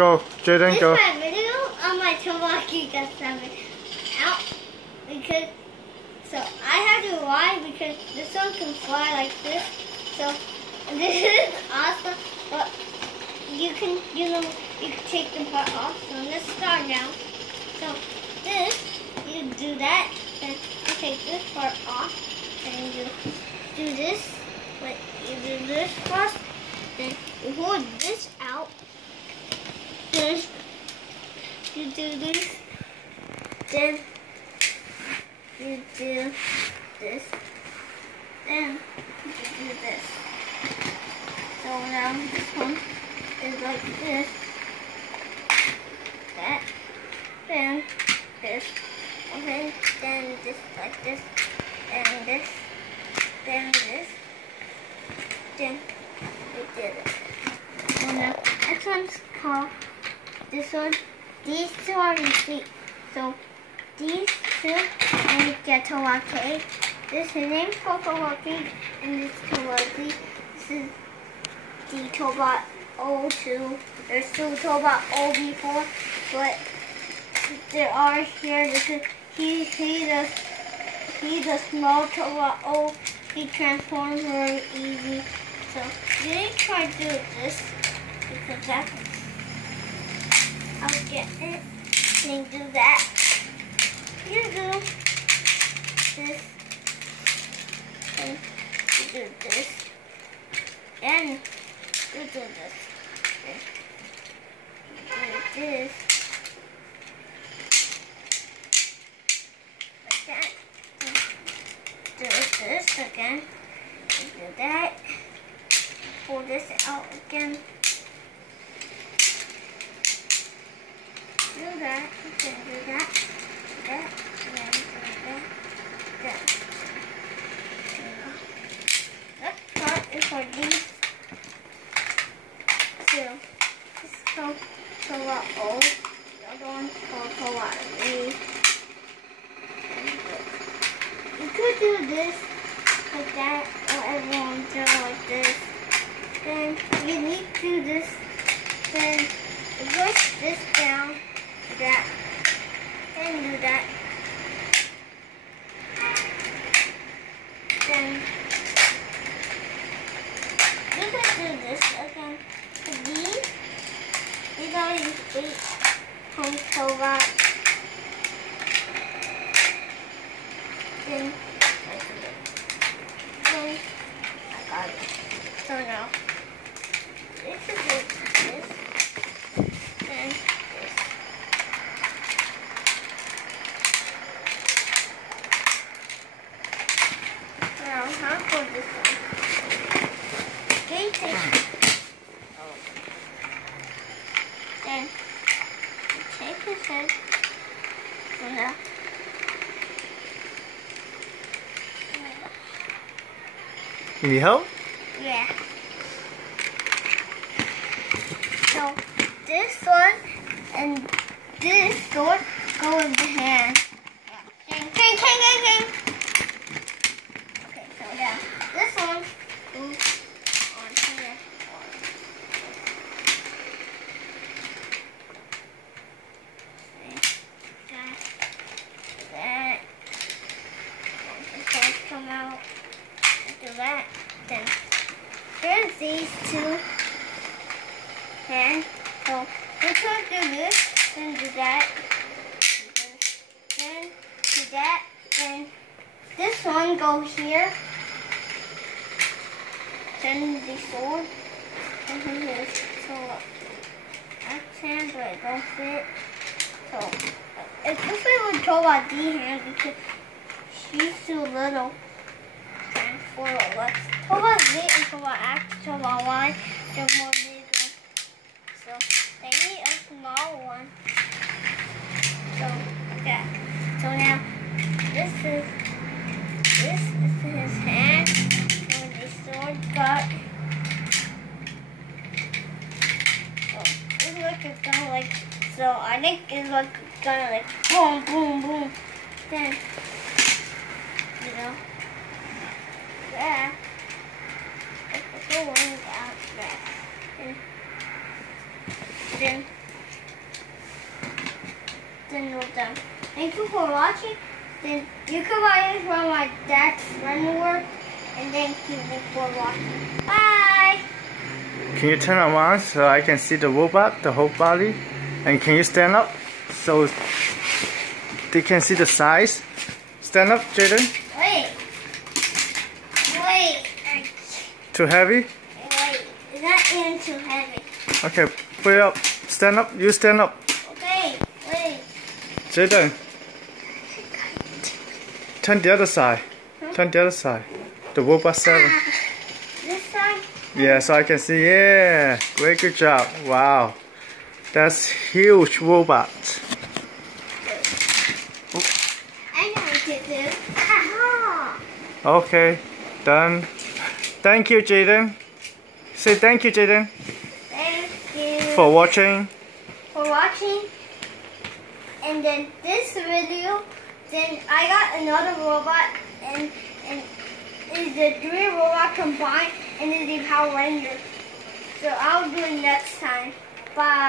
Go, Jaden, go. This is my video on my Tobaki got 7 out because I had to lie because this one can fly like this. So this is awesome, but you can take the part off. So let's start now. So this you do that, then you take this part off, and you do this. But you do this first, then you hold this out. Then you do this, then you do this, then you do this. So now this one is like this, that, then this, okay, then this like this, and this, then this, then we did it. So now this one's called, this one, these two are complete. So these two make a Tobaki. This is named Tobaki, and this Tobaki. This is the Tobot 02. There's two Tobot 0 before, but there are here. This is he's a small Tobot 0. He transforms very easy. So you need to try to do this because that's. I'll get it. Then do that. You do this. And you do this. And you do this. You do this. Like that. Do this again. You do that. Pull this out again. Do that, then do that, and then do that. This part is for these two. This is called Tobot O. The other one's called Tobot V. You could do this like that, or everyone do like this. Then you need to do this. Then you push this down. That and do that. Then you can do this again. These are these 8 times Tobot. Then I got it. So now this is this. Then how for this one? Okay, then you take his head. So now, You need help? yeah. So this one and this sword go in the hand. Ding, ding, ding, ding, ding. Yeah, this one goes on here. That. This one come out. Do that. Then there's these two hands. So this one do this, then do that. Then do that. Then this one go here. Then the sword, and then this. So X hand, but it don't fit. So it's just like with Tobot D hand because she's too little. And for what? Tobot Z and Tobot X, Tobot Y, they're more bigger. So they need a small one. So yeah. So now this is his hand. Sword cut. It looks like it's gonna like. So I think it's like gonna like boom, boom, boom. Then that. It's the one out there. Then channel done. Thank you for watching. Then you can buy it from my dad's friend work. And thank you for watching. Bye. Can you turn around so I can see the robot, the whole body? And can you stand up so they can see the size? Stand up, Jaden. Wait. Too heavy? Wait. It's not even too heavy. Okay, put it up. Stand up. You stand up. Okay. Wait. Jaden. Turn the other side. Turn the other side. The robot 7. This side? Yeah, so I can see. Yeah, great, good job. Wow, that's huge robot. I know what to do. Aha! Okay, done. Thank you, Jaden. Say thank you, Jaden, Thank you for watching. And then this video, then I got another robot, and is the 3 robot combined, and is the Power Ranger. So I'll do it next time. Bye.